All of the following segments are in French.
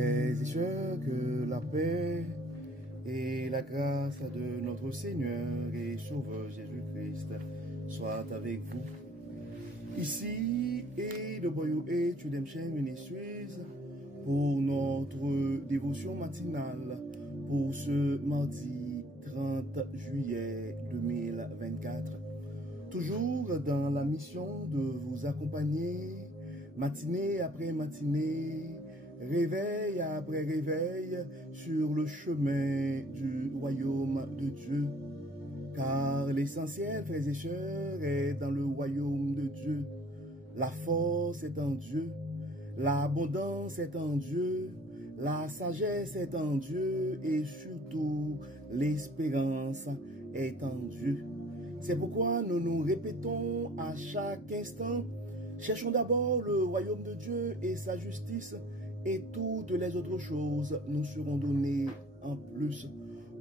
Frères et sœurs, que la paix et la grâce de notre Seigneur et Sauveur Jésus-Christ soient avec vous. Ici et de Boyou et Tudemchen Ministries pour notre dévotion matinale pour ce mardi 30 juillet 2024. Toujours dans la mission de vous accompagner matinée après matinée, réveil après réveil sur le chemin du royaume de Dieu. Car l'essentiel, frères et sœurs, est dans le royaume de Dieu. La force est en Dieu, l'abondance est en Dieu, la sagesse est en Dieu et surtout l'espérance est en Dieu. C'est pourquoi nous nous répétons à chaque instant, cherchons d'abord le royaume de Dieu et sa justice, et toutes les autres choses nous seront données en plus.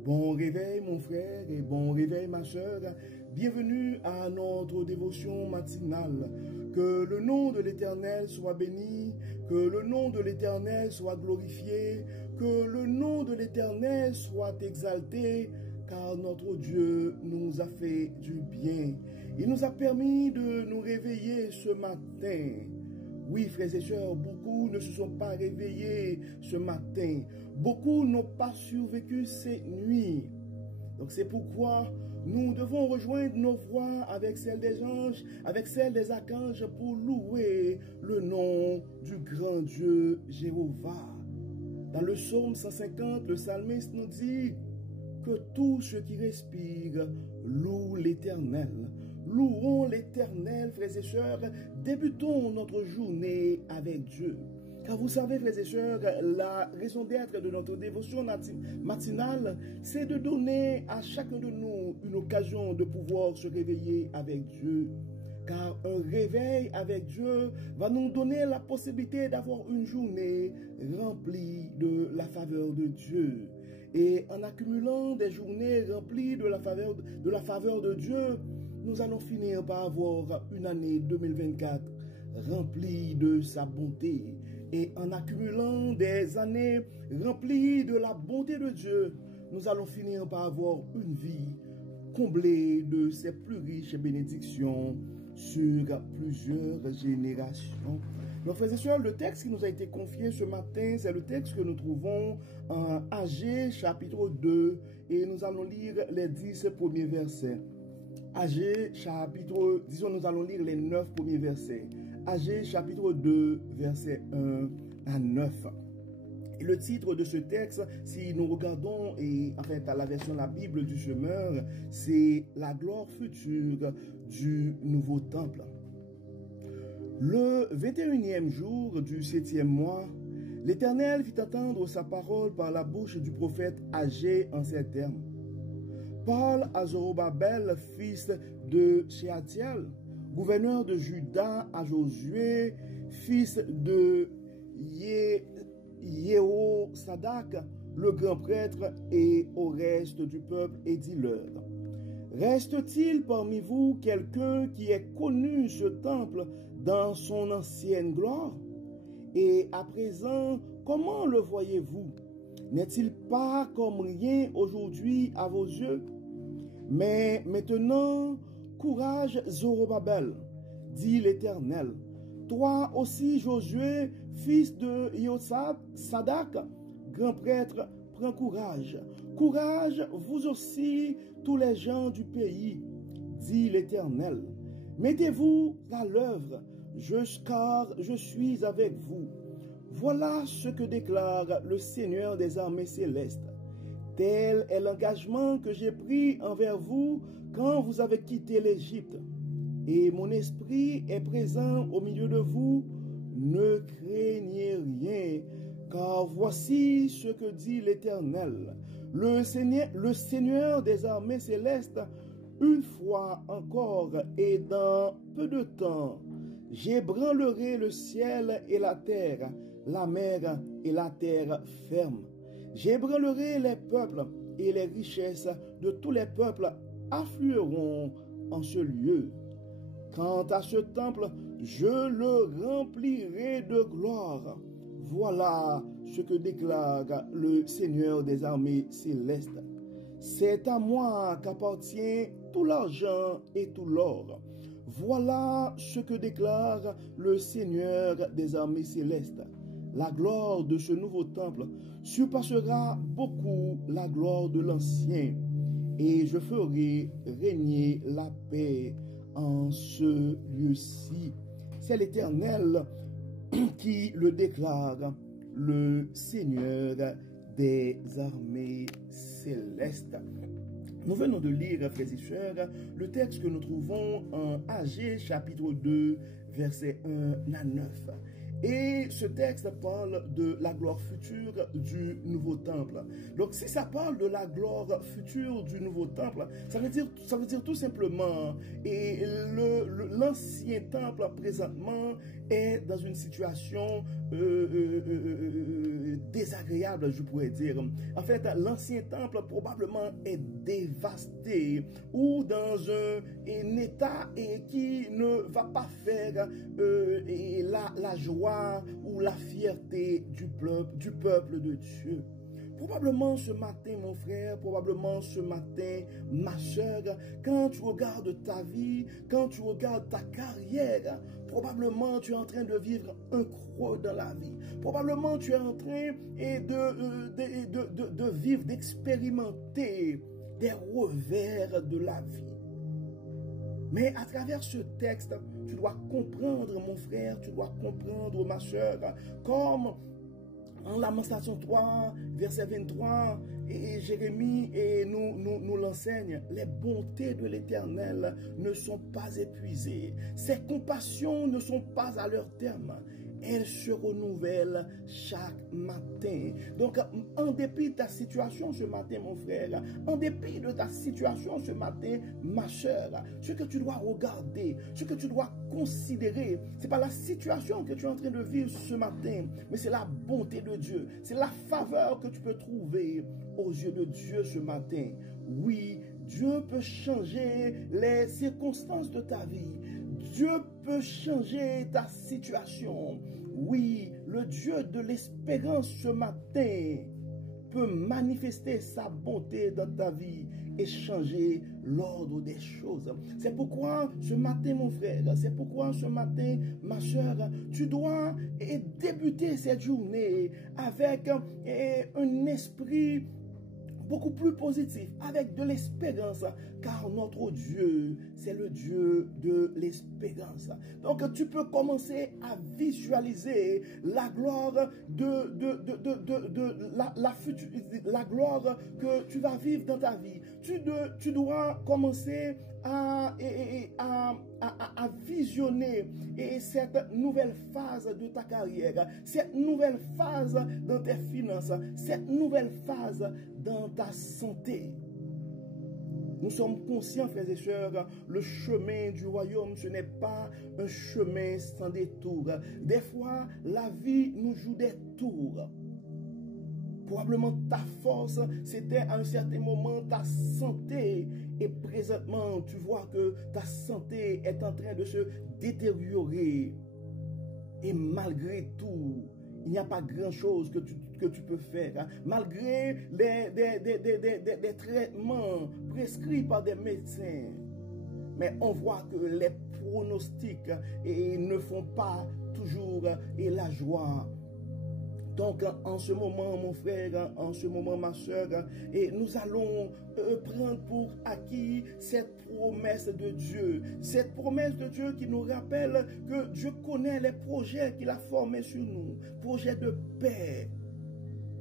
Bon réveil mon frère et bon réveil ma soeur. Bienvenue à notre dévotion matinale. Que le nom de l'Éternel soit béni, que le nom de l'Éternel soit glorifié, que le nom de l'Éternel soit exalté, car notre Dieu nous a fait du bien. Il nous a permis de nous réveiller ce matin. Oui, frères et sœurs, beaucoup ne se sont pas réveillés ce matin. Beaucoup n'ont pas survécu cette nuit. Donc c'est pourquoi nous devons rejoindre nos voix avec celles des anges, avec celles des archanges pour louer le nom du grand Dieu Jéhovah. Dans le psaume 150, le psalmiste nous dit que tous ceux qui respirent louent l'Éternel. Louons l'Éternel, frères et sœurs. Débutons notre journée avec Dieu. Car vous savez, frères et sœurs, la raison d'être de notre dévotion matinale, c'est de donner à chacun de nous une occasion de pouvoir se réveiller avec Dieu. Car un réveil avec Dieu va nous donner la possibilité d'avoir une journée remplie de la faveur de Dieu. Et en accumulant des journées remplies de la faveur de Dieu, nous allons finir par avoir une année 2024 remplie de sa bonté. Et en accumulant des années remplies de la bonté de Dieu, nous allons finir par avoir une vie comblée de ses plus riches bénédictions sur plusieurs générations. Donc, frères et sœurs, le texte qui nous a été confié ce matin, c'est le texte que nous trouvons en Agé chapitre 2 et nous allons lire les 10 premiers versets. Agé chapitre, disons nous allons lire les 9 premiers versets. Agé chapitre 2, versets 1 à 9. Et le titre de ce texte, si nous regardons en fait à la version de la Bible du semeur, c'est la gloire future du nouveau temple. Le 21e jour du 7e mois, l'Éternel fit entendre sa parole par la bouche du prophète Agé en ces termes. Parle à Zorobabel, fils de Shealtiel, gouverneur de Juda, à Josué, fils de Yehosadak, le grand prêtre, et au reste du peuple, et dis-leur, reste-t-il parmi vous quelqu'un qui ait connu ce temple dans son ancienne gloire? Et à présent, comment le voyez-vous? N'est-il pas comme rien aujourd'hui à vos yeux? Mais maintenant, courage Zorobabel, dit l'Éternel. Toi aussi, Josué, fils de Yehosadak, grand prêtre, prends courage. Courage, vous aussi, tous les gens du pays, dit l'Éternel. Mettez-vous à l'œuvre, car je suis avec vous. Voilà ce que déclare le Seigneur des armées célestes. Tel est l'engagement que j'ai pris envers vous quand vous avez quitté l'Égypte. Et mon esprit est présent au milieu de vous. Ne craignez rien, car voici ce que dit l'Éternel. Le Seigneur des armées célestes, une fois encore et dans peu de temps, j'ébranlerai le ciel et la terre, la mer et la terre ferme. J'ébranlerai les peuples et les richesses de tous les peuples afflueront en ce lieu. Quant à ce temple, je le remplirai de gloire. Voilà ce que déclare le Seigneur des armées célestes. C'est à moi qu'appartient tout l'argent et tout l'or. Voilà ce que déclare le Seigneur des armées célestes. La gloire de ce nouveau temple surpassera beaucoup la gloire de l'ancien, et je ferai régner la paix en ce lieu-ci. C'est l'Éternel qui le déclare, le Seigneur des armées célestes. Nous venons de lire, frères et sœurs, le texte que nous trouvons en Agé chapitre 2, versets 1 à 9. Et ce texte parle de la gloire future du nouveau temple. Donc, si ça parle de la gloire future du nouveau temple, ça veut dire tout simplement, et l'ancien temple présentement est dans une situation désagréable, je pourrais dire. En fait, l'ancien temple probablement est dévasté ou dans un état qui ne va pas faire la joie ou la fierté du peuple de Dieu. Probablement ce matin, mon frère, probablement ce matin, ma soeur, quand tu regardes ta vie, quand tu regardes ta carrière, probablement tu es en train de vivre un creux dans la vie. Probablement tu es en train de vivre, d'expérimenter des revers de la vie. Mais à travers ce texte, tu dois comprendre, mon frère, tu dois comprendre, ma soeur, comme en Lamentation 3, verset 23, et Jérémie nous l'enseigne, les bontés de l'Éternel ne sont pas épuisées, ses compassions ne sont pas à leur terme. Elle se renouvelle chaque matin. Donc, en dépit de ta situation ce matin, mon frère, en dépit de ta situation ce matin, ma soeur, ce que tu dois regarder, ce que tu dois considérer, ce n'est pas la situation que tu es en train de vivre ce matin, mais c'est la bonté de Dieu. C'est la faveur que tu peux trouver aux yeux de Dieu ce matin. Oui, Dieu peut changer les circonstances de ta vie. Dieu peut changer ta situation. Oui, le Dieu de l'espérance ce matin peut manifester sa bonté dans ta vie et changer l'ordre des choses. C'est pourquoi ce matin, mon frère, c'est pourquoi ce matin, ma soeur, tu dois débuter cette journée avec un esprit beaucoup plus positif, avec de l'espérance, car notre Dieu, c'est le Dieu de l'espérance. Donc, tu peux commencer à visualiser la gloire la gloire que tu vas vivre dans ta vie. Tu dois commencer à visionner cette nouvelle phase de ta carrière, cette nouvelle phase dans tes finances, cette nouvelle phase dans ta santé. Nous sommes conscients, frères et sœurs, le chemin du royaume, ce n'est pas un chemin sans détour. Des fois, la vie nous joue des tours. Probablement ta force, c'était à un certain moment ta santé. Et présentement, tu vois que ta santé est en train de se détériorer. Et malgré tout, il n'y a pas grand-chose que tu peux faire. Hein. Malgré des traitements prescrits par des médecins. Mais on voit que les pronostics ne font pas toujours la joie. Donc, en ce moment, mon frère, en ce moment, ma soeur, nous allons prendre pour acquis cette promesse de Dieu. Cette promesse de Dieu qui nous rappelle que Dieu connaît les projets qu'il a formés sur nous. Projets de paix,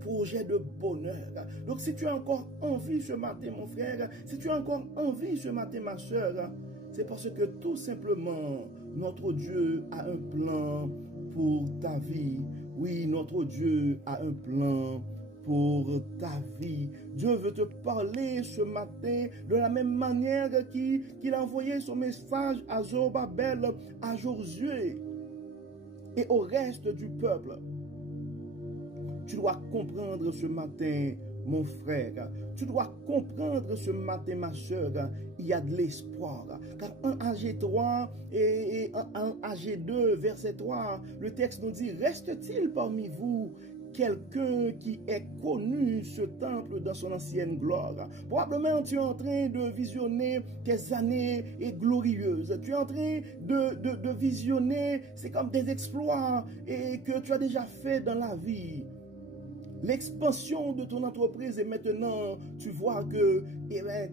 projets de bonheur. Donc, si tu as encore envie ce matin, mon frère, si tu as encore envie ce matin, ma soeur, c'est parce que tout simplement, notre Dieu a un plan pour ta vie. Oui, notre Dieu a un plan pour ta vie. Dieu veut te parler ce matin de la même manière qu'il a envoyé son message à Zorobabel, à Josué et au reste du peuple. Tu dois comprendre ce matin, mon frère. Tu dois comprendre ce matin, ma soeur, il y a de l'espoir. Car en AG 3 et en AG 2, verset 3, le texte nous dit, reste-t-il parmi vous quelqu'un qui ait connu ce temple dans son ancienne gloire. Probablement, tu es en train de visionner tes années glorieuses. Tu es en train de visionner, c'est comme des exploits et que tu as déjà fait dans la vie. L'expansion de ton entreprise et maintenant, tu vois que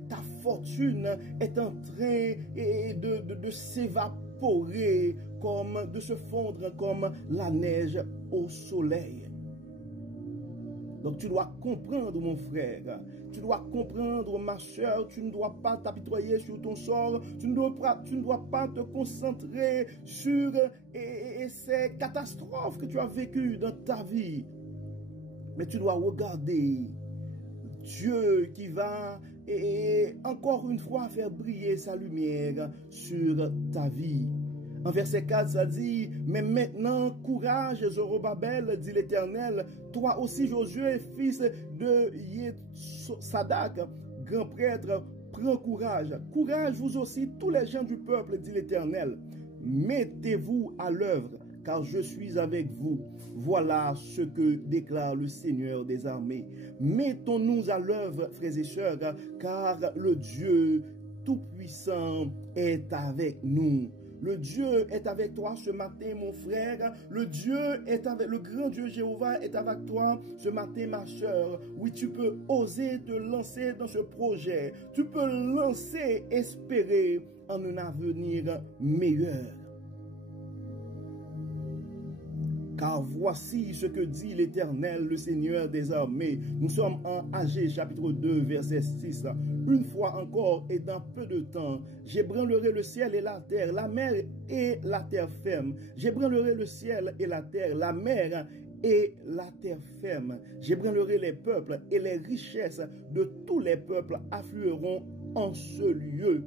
ta fortune est en train de s'évaporer, comme de se fondre comme la neige au soleil. Donc tu dois comprendre, mon frère, tu dois comprendre, ma soeur, tu ne dois pas t'apitoyer sur ton sort, tu ne dois pas te concentrer sur ces catastrophes que tu as vécues dans ta vie. Mais tu dois regarder Dieu qui va encore une fois faire briller sa lumière sur ta vie. En verset 4, ça dit, « Mais maintenant, courage, Zorobabel, dit l'Éternel, toi aussi, Josué, fils de Sadak, grand prêtre, prends courage. Courage, vous aussi, tous les gens du peuple, dit l'Éternel. Mettez-vous à l'œuvre, car je suis avec vous. Voilà ce que déclare le Seigneur des armées. Mettons-nous à l'œuvre, frères et sœurs, car le Dieu Tout-Puissant est avec nous. » Le Dieu est avec toi ce matin, mon frère. Le Dieu est avec, le grand Dieu Jéhovah est avec toi ce matin, ma soeur. Oui, tu peux oser te lancer dans ce projet. Tu peux lancer, espérer en un avenir meilleur. Car voici ce que dit l'Éternel, le Seigneur des armées. Nous sommes en Agé, chapitre 2, verset 6. Une fois encore et dans peu de temps, j'ébranlerai le ciel et la terre, la mer et la terre ferme. J'ébranlerai le ciel et la terre, la mer et la terre ferme. J'ébranlerai les peuples et les richesses de tous les peuples afflueront en ce lieu.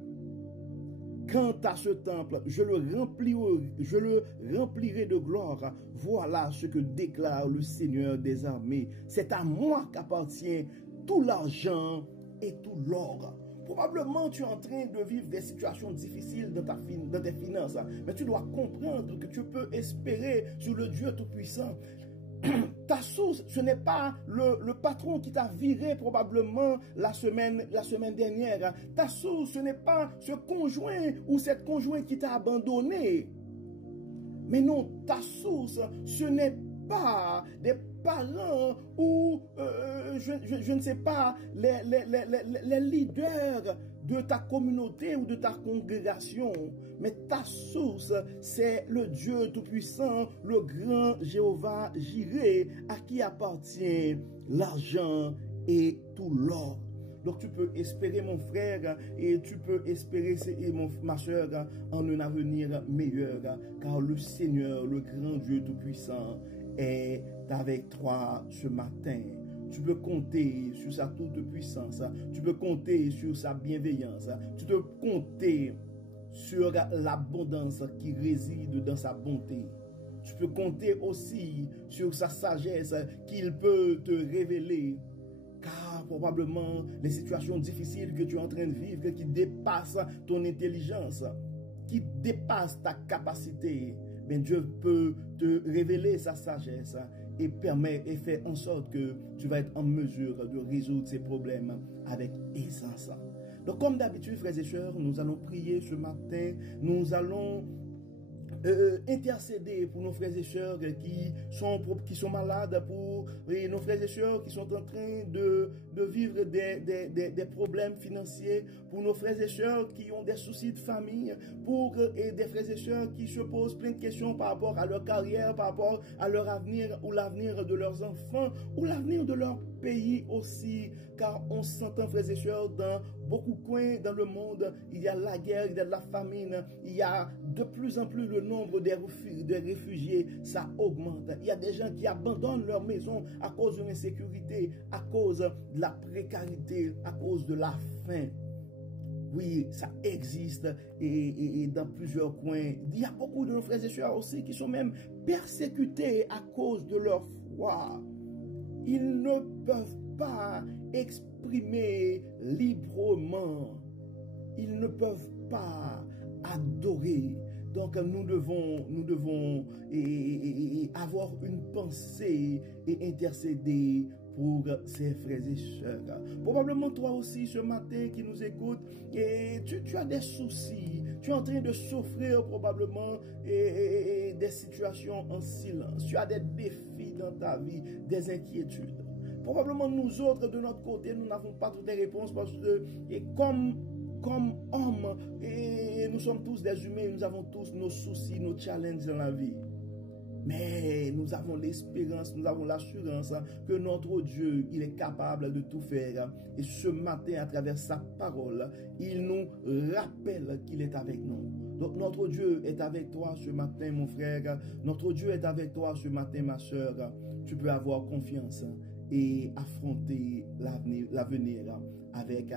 Quant à ce temple, je le remplirai de gloire. Voilà ce que déclare le Seigneur des armées. C'est à moi qu'appartient tout l'argent et tout l'or. Probablement, tu es en train de vivre des situations difficiles dans tes finances. Mais tu dois comprendre que tu peux espérer sur le Dieu Tout-Puissant. Ta source, ce n'est pas le patron qui t'a viré probablement la semaine dernière. Ta source, ce n'est pas ce conjoint ou cette conjointe qui t'a abandonné. Mais non, ta source, ce n'est pas des parents ou, je ne sais pas, les leaders de ta communauté ou de ta congrégation. Mais ta source, c'est le Dieu Tout-Puissant, le grand Jéhovah Jireh, à qui appartient l'argent et tout l'or. Donc tu peux espérer, mon frère, et tu peux espérer, ma soeur, en un avenir meilleur, car le Seigneur, le grand Dieu Tout-Puissant, est avec toi ce matin. Tu peux compter sur sa toute puissance. Tu peux compter sur sa bienveillance. Tu peux compter sur l'abondance qui réside dans sa bonté. Tu peux compter aussi sur sa sagesse qu'il peut te révéler. Car probablement les situations difficiles que tu es en train de vivre, qui dépassent ton intelligence, qui dépassent ta capacité, mais Dieu peut te révéler sa sagesse et faire en sorte que tu vas être en mesure de résoudre ces problèmes avec aisance. Donc comme d'habitude, frères et sœurs, nous allons prier ce matin, nous allons intercéder pour nos frères et sœurs qui sont malades, pour nos frères et sœurs qui sont en train de vivre des problèmes financiers, pour nos frères et sœurs qui ont des soucis de famille, pour des frères et sœurs qui se posent plein de questions par rapport à leur carrière, par rapport à leur avenir ou l'avenir de leurs enfants ou l'avenir de leur pays aussi, car on s'entend, frères et sœurs, dans beaucoup de coins dans le monde, il y a la guerre, il y a de la famine, il y a de plus en plus le nombre des réfugiés, ça augmente. Il y a des gens qui abandonnent leur maison à cause de l'insécurité, à cause de la précarité, à cause de la faim. Oui, ça existe et dans plusieurs coins. Il y a beaucoup de nos frères et sœurs aussi qui sont même persécutés à cause de leur foi. Ils ne peuvent pas exprimer librement. Ils ne peuvent pas adorer. Donc nous devons avoir une pensée et intercéder pour ses frères et sœurs. Probablement toi aussi ce matin qui nous écoute, et tu as des soucis, tu es en train de souffrir probablement des situations en silence, tu as des défis dans ta vie, des inquiétudes. Probablement nous autres de notre côté, nous n'avons pas toutes les réponses parce que comme hommes, et nous sommes tous des humains, nous avons tous nos soucis, nos challenges dans la vie. Mais nous avons l'espérance, nous avons l'assurance que notre Dieu, il est capable de tout faire. Et ce matin, à travers sa parole, il nous rappelle qu'il est avec nous. Donc notre Dieu est avec toi ce matin, mon frère. Notre Dieu est avec toi ce matin, ma soeur. Tu peux avoir confiance et affronter l'avenir avec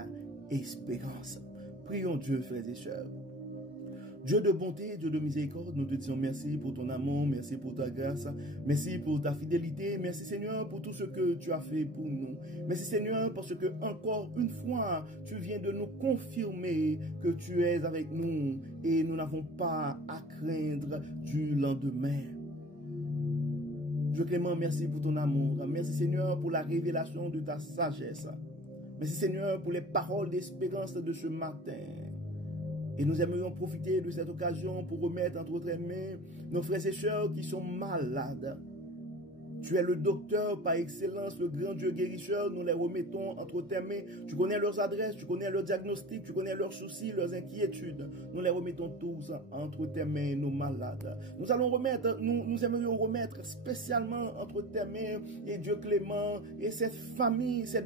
espérance. Prions Dieu, frères et sœurs. Dieu de bonté, Dieu de miséricorde, nous te disons merci pour ton amour, merci pour ta grâce, merci pour ta fidélité, merci Seigneur pour tout ce que tu as fait pour nous. Merci Seigneur parce que encore une fois, tu viens de nous confirmer que tu es avec nous et nous n'avons pas à craindre du lendemain. Dieu clément, merci pour ton amour, merci Seigneur pour la révélation de ta sagesse. Merci Seigneur pour les paroles d'espérance de ce matin. Et nous aimerions profiter de cette occasion pour remettre entre tes mains nos frères et sœurs qui sont malades. Tu es le docteur par excellence, le grand Dieu guérisseur. Nous les remettons entre tes mains. Tu connais leurs adresses, tu connais leurs diagnostics, tu connais leurs soucis, leurs inquiétudes. Nous les remettons tous entre tes mains, nos malades. Nous aimerions remettre spécialement entre tes mains et Dieu clément et ces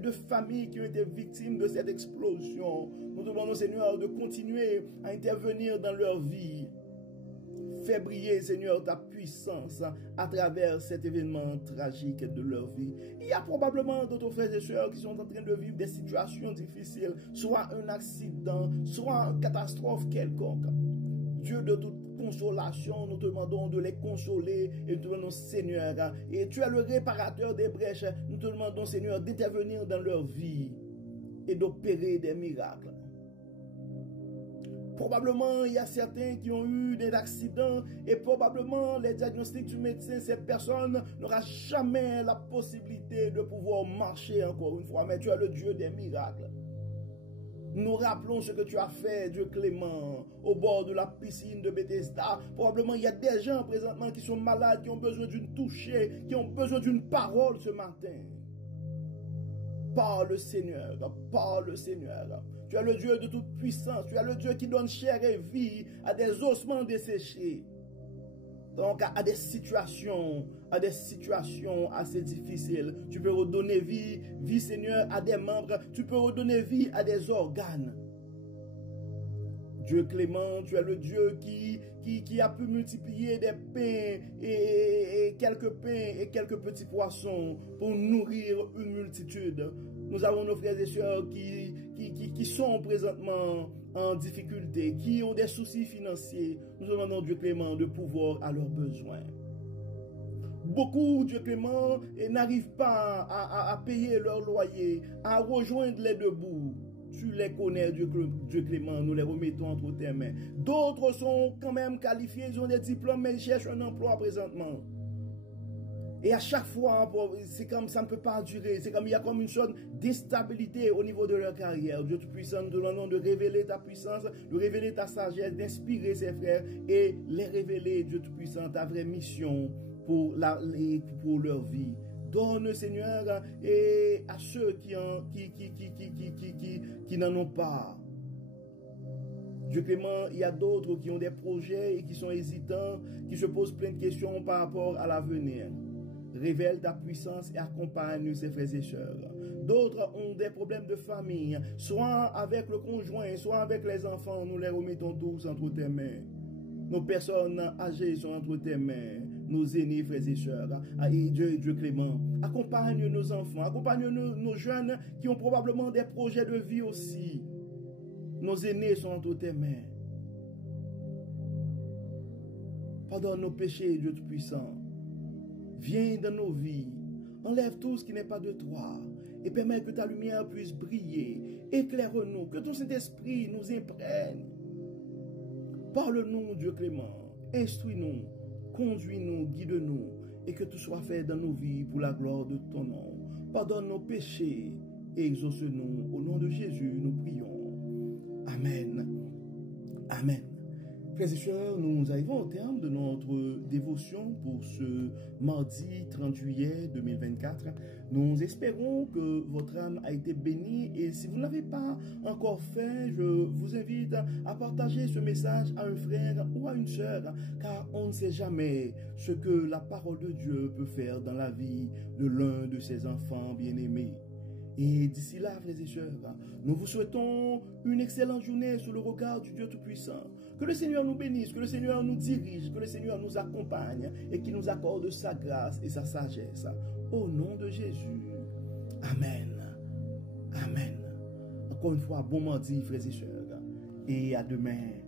deux familles qui ont été victimes de cette explosion. Nous demandons, Seigneur, de continuer à intervenir dans leur vie. Fais briller, Seigneur, ta puissance à travers cet événement tragique de leur vie. Il y a probablement d'autres frères et sœurs qui sont en train de vivre des situations difficiles, soit un accident, soit une catastrophe quelconque. Dieu de toute consolation, nous te demandons de les consoler et nous te demandons, Seigneur, et tu es le réparateur des brèches, nous te demandons, Seigneur, d'intervenir dans leur vie et d'opérer des miracles. Probablement, il y a certains qui ont eu des accidents et probablement les diagnostics du médecin, cette personne n'aura jamais la possibilité de pouvoir marcher encore une fois. Mais tu es le Dieu des miracles. Nous rappelons ce que tu as fait, Dieu clément, au bord de la piscine de Bethesda. Probablement, il y a des gens présentement qui sont malades, qui ont besoin d'une touchée, qui ont besoin d'une parole ce matin. Parle Seigneur, parle Seigneur. Tu es le Dieu de toute puissance, tu es le Dieu qui donne chair et vie à des ossements desséchés. Donc à des situations assez difficiles. Tu peux redonner vie Seigneur à des membres, tu peux redonner vie à des organes. Dieu clément, tu es le Dieu qui a pu multiplier des pains et quelques pains et quelques petits poissons pour nourrir une multitude. Nous avons nos frères et sœurs qui sont présentement en difficulté, qui ont des soucis financiers. Nous demandons Dieu clément de pouvoir à leurs besoins. Beaucoup, Dieu clément, n'arrivent pas à payer leur loyer, à rejoindre les debout. Tu les connais, Dieu clément, nous les remettons entre tes mains. D'autres sont quand même qualifiés, ils ont des diplômes, mais ils cherchent un emploi présentement. Et à chaque fois, c'est comme ça ne peut pas durer. C'est comme il y a comme une sorte d'instabilité au niveau de leur carrière. Dieu Tout-Puissant, nous te demandons de révéler ta puissance, de révéler ta sagesse, d'inspirer ses frères et les révéler, Dieu Tout-Puissant, ta vraie mission pour leur vie. Donne, Seigneur, et à ceux qui n'en ont pas. Dieu clément, il y a d'autres qui ont des projets et qui sont hésitants, qui se posent plein de questions par rapport à l'avenir. Révèle ta puissance et accompagne ses frères et sœurs. D'autres ont des problèmes de famille, soit avec le conjoint, soit avec les enfants. Nous les remettons tous entre tes mains. Nos personnes âgées sont entre tes mains. Nos aînés, frères et sœurs. Et Dieu clément, accompagne nos enfants, accompagne nos jeunes qui ont probablement des projets de vie aussi. Nos aînés sont entre tes mains. Pardonne nos péchés, Dieu Tout-Puissant. Viens dans nos vies, enlève tout ce qui n'est pas de toi et permets que ta lumière puisse briller. Éclaire-nous, que ton Saint-Esprit nous imprègne. Parle-nous, Dieu clément. Instruis-nous, conduis-nous, guide-nous, et que tout soit fait dans nos vies pour la gloire de ton nom. Pardonne nos péchés et exauce-nous. Au nom de Jésus, nous prions. Amen. Amen. Frères et sœurs, nous arrivons au terme de notre dévotion pour ce mardi 30 juillet 2024. Nous espérons que votre âme a été bénie et si vous ne l'avez pas encore fait, je vous invite à partager ce message à un frère ou à une sœur, car on ne sait jamais ce que la parole de Dieu peut faire dans la vie de l'un de ses enfants bien-aimés. Et d'ici là, frères et sœurs, nous vous souhaitons une excellente journée sous le regard du Dieu Tout-Puissant. Que le Seigneur nous bénisse, que le Seigneur nous dirige, que le Seigneur nous accompagne et qu'il nous accorde sa grâce et sa sagesse. Au nom de Jésus. Amen. Amen. Encore une fois, bon mardi, frères et sœurs. Et à demain.